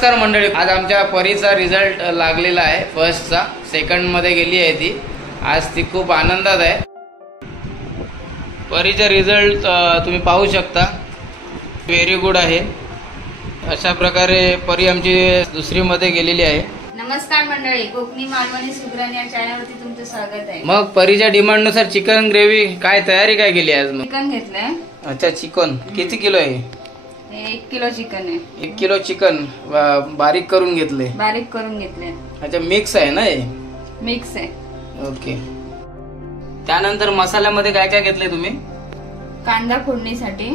नमस्कार मंडळी, आज आमच्या परीचा रिझल्ट लागलेला आहे. फर्स्टचा सेकंड मध्ये गेली आहे ती. आज ती खूप आनंदात आहे. परीचा रिझल्ट तुम्ही पाहू शकता, व्हेरी गुड आहे. अशा प्रकारे परी आमची दुसरी मध्ये गेलेली आहे. नमस्कार मंडळी, कोकणी मालवणी सुगरण या चॅनलवरती तुमचं स्वागत आहे. मग परीच्या डिमांड नुसार चिकन ग्रेव्ही काय तयारी काय केली आज? मग चिकन घेतलंय. अच्छा, चिकन किती किलो आहे? 1 किलो चिकन आहे. 1 किलो चिकन बारीक करून घेतले. बारीक करून घेतले. अच्छा, मिक्स आहे ना हे? मिक्स आहे. ओके. त्यानंतर मसाल्यामध्ये काय काय घेतले तुम्ही? कांदा फोडणीसाठी,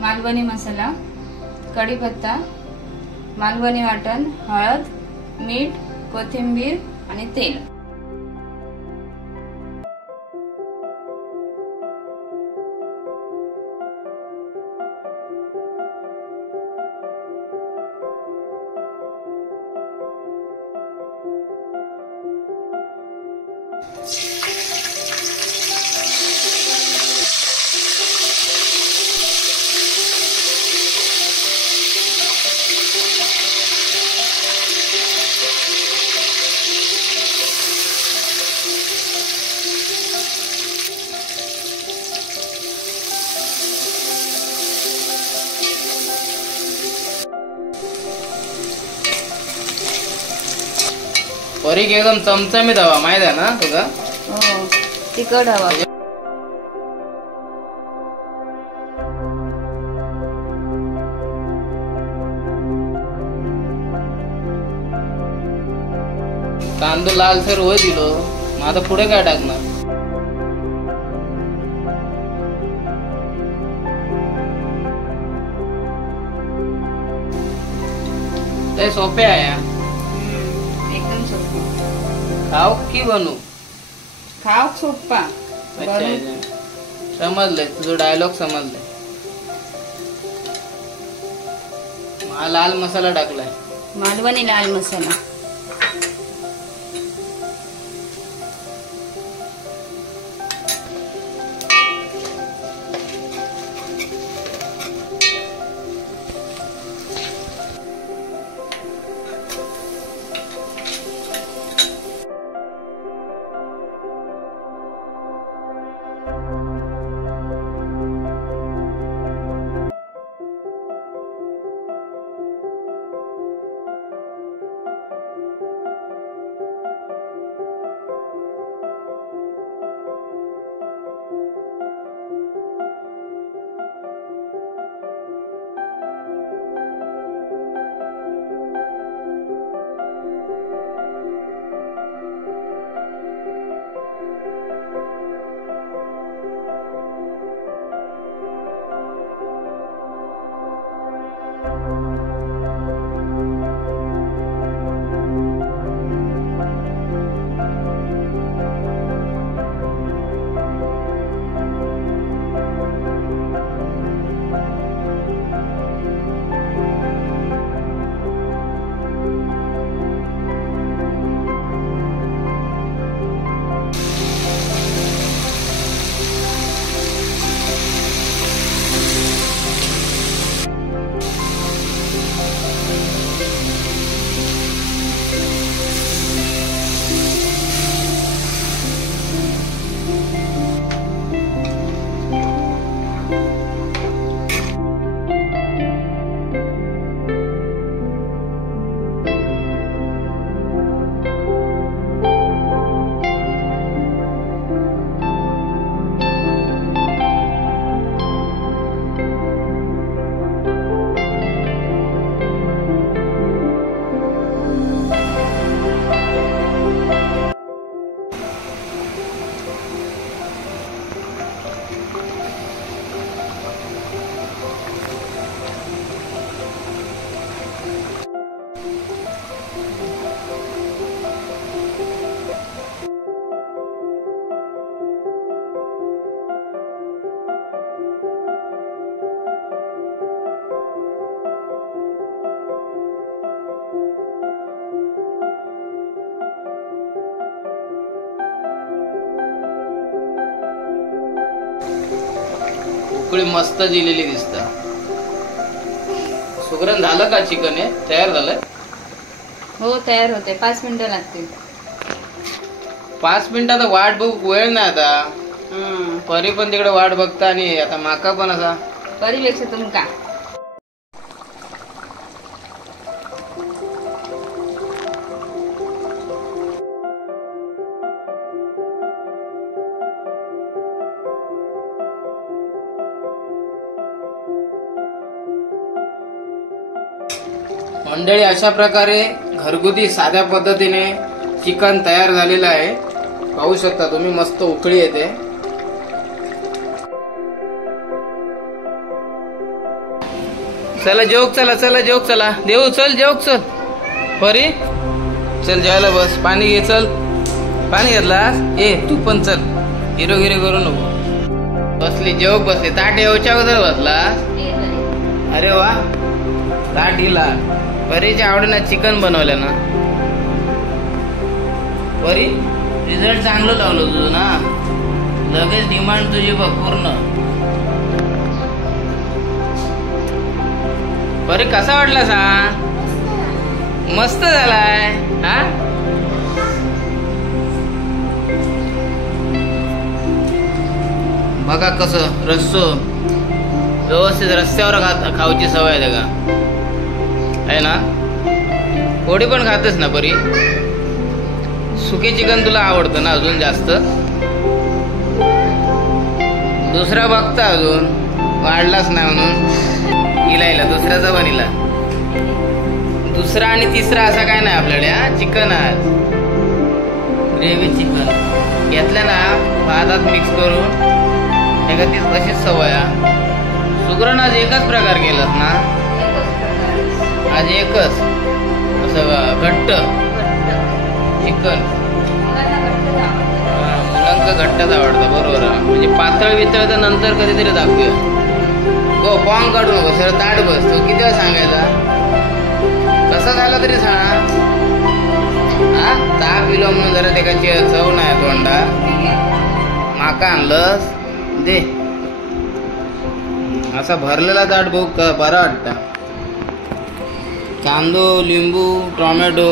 मालवणी मसाला, कढीपत्ता, मालवणी वाटण, हळद, मीठ, कोथिंबीर आणि तेल. परी एकदम चमचमीत हवा, माहित आहे ना तुझा? हो, तिखट हवा. तांदूळ लालसर होय दिलो, मग आता पुढे काय टाकणार? ते सोपे आहे. एकदम सोपा. खाऊ की बनू? खाऊ सोपा. अच्छा, समजलंय तुझं डायलॉग, समजलंय. लाल मसाला टाकलाय, मालवणी लाल मसाला. उकळी मस्त दिलेली दिसता. सुगरण झालं का चिकन? हे तयार झालंय? हो तयार होते, 5 मिनिटं लागतील. 5 मिनिटात वाट बघ, वेळ नाही आता. परी पण तिकडे वाट बघता आणि आता माका पण असा परीपेक्षा तुमका. मंडळी, अशा प्रकारे घरगुती साध्या पद्धतीने चिकन तयार झालेलं आहे. पाहू शकता तुम्ही, मस्त उकळी येते. चला जेवक, चला जेवक, चला देऊ, चल जेवक, चल परी चल जेवायला बस. पाणी घे, चल पाणी घेतलास? ए तू पण चल, हिरो करू नको. बसली जेवक, बसली. ताट येऊच्या अगोदर बसलास? अरे वा, ताट हिला. परीच्या आवडीनं चिकन बनवलं ना. परी रिझल्ट चांगलं लावलं तुझं ना, लगेच डिमांड तुझी बघ पूर्ण. परी कसा वाटला सांग? मस्त झालाय हा. बघा कसं रस्सो व्यवस्थित रस्त्यावर खाऊची सवय आहे का आहे ना. पोळी पण खातेस ना परी? सुके चिकन तुला आवडतं ना अजून जास्त? दुसरा बघता अजून वाढलाच नाही म्हणून इला दुसऱ्याचा पण इला. दुसरा आणि तिसरा असा काय नाही आपल्याकडे. हा चिकन आज ग्रेव्ही चिकन घेतलं ना, भातात मिक्स करून एका तशीच सवय. सुगरण आज एकच प्रकार केलास ना? आज एकच असं घट्ट चिकन. मुलांना घट्टच आवडतं, बरोबर. म्हणजे पातळ वितळ तर नंतर कधीतरी दाखवूया. हो पॉंग काढू नको, सर ताट बस. तो किती वेळा सांगायचा? कसा झाला तरी सांग. हा ताप पिलो म्हणून जरा त्याची चव नाही तोंडा. माका आणलंस दे. असा भरलेला ताट बघ बरा वाटतं. कांदो, लिंबू, टोमॅटो.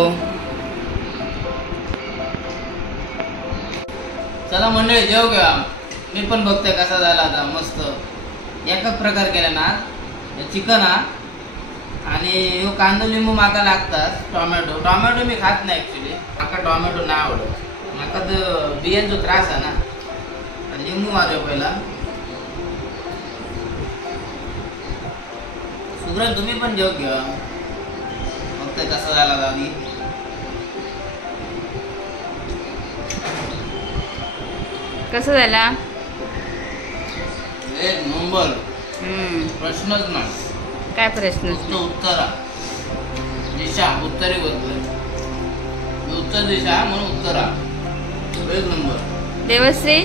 चला मंडळी जेव घ्या. मी पण बघतोय कसा झाला आता. मस्त एकच प्रकार केला ना चिकन हा. आणि कांदो लिंबू माका लागतात. टोमॅटो मी खात नाही ऍक्च्युली. माका टोमॅटो नाही आवडत. माका तर बियांचा त्रास आहे ना. लिंबू मारलो पहिला. सुगरण तुम्ही पण जेव घ्या. बघतोय कसा झाला दादी. कसं झाला? एक नंबर. प्रश्नच नाही. काय प्रश्न? उत्तरा दिशा उत्तरे बदल. उत्तर दिशा म्हणून उत्तरा. एक नंबर. देवश्री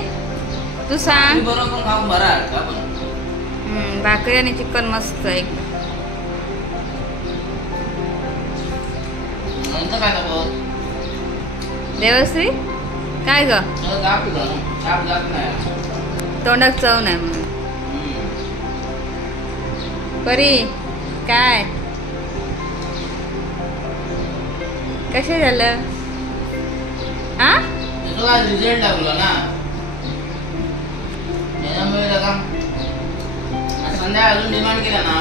तू सांग. बरोबर खाऊन बरा आहे का पण? भाकरी आणि चिकन मस्त एकदम. नंतर काय नको देवश्री काय ग? छाप जात नाही, तोंडात चव नाही म्हणून. परी काय कसे झालं? हा रिझल्ट लागलो ना त्याच्यामुळे संध्या अजून डिमांड केला ना.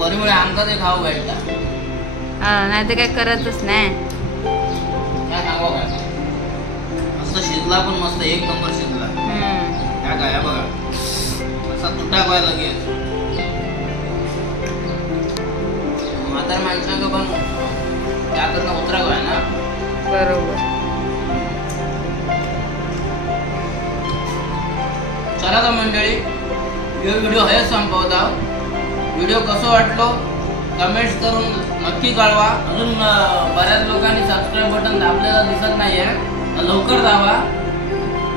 परिमुळे आमका ते खाऊ भेटता. नाही तर काय करतच नाही. काय सांगू काय मस्त शिजला पण मस्त एक नंबर शिजला. काय काय बघा असा तुटा काय लगेच. म्हातार माणसांना पण त्यातच उतरा काय ना. बरोबर. चला तर मंडळी व्हिडिओ हेच संपवता. व्हिडिओ कसं वाटलो कमेंट्स करून नक्की कळवा. अजून बऱ्याच लोकांनी सबस्क्राईब बटन दाबलेलं दिसत नाहीये, लवकर दाबा.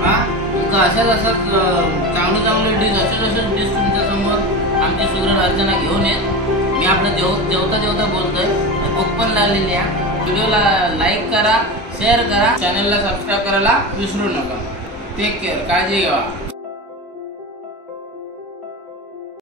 हा तुमचं अशाच चांगले डिश असेच डिश तुमच्या समोर आमची सुगरण अर्चना घेऊन येत. मी आपलं जेवता बोलतोय. भूक पण लागलेली आहे. व्हिडिओला लाईक करा, शेअर करा, चॅनलला सबस्क्राईब करायला विसरू नका. टेक केअर, काळजी घ्या.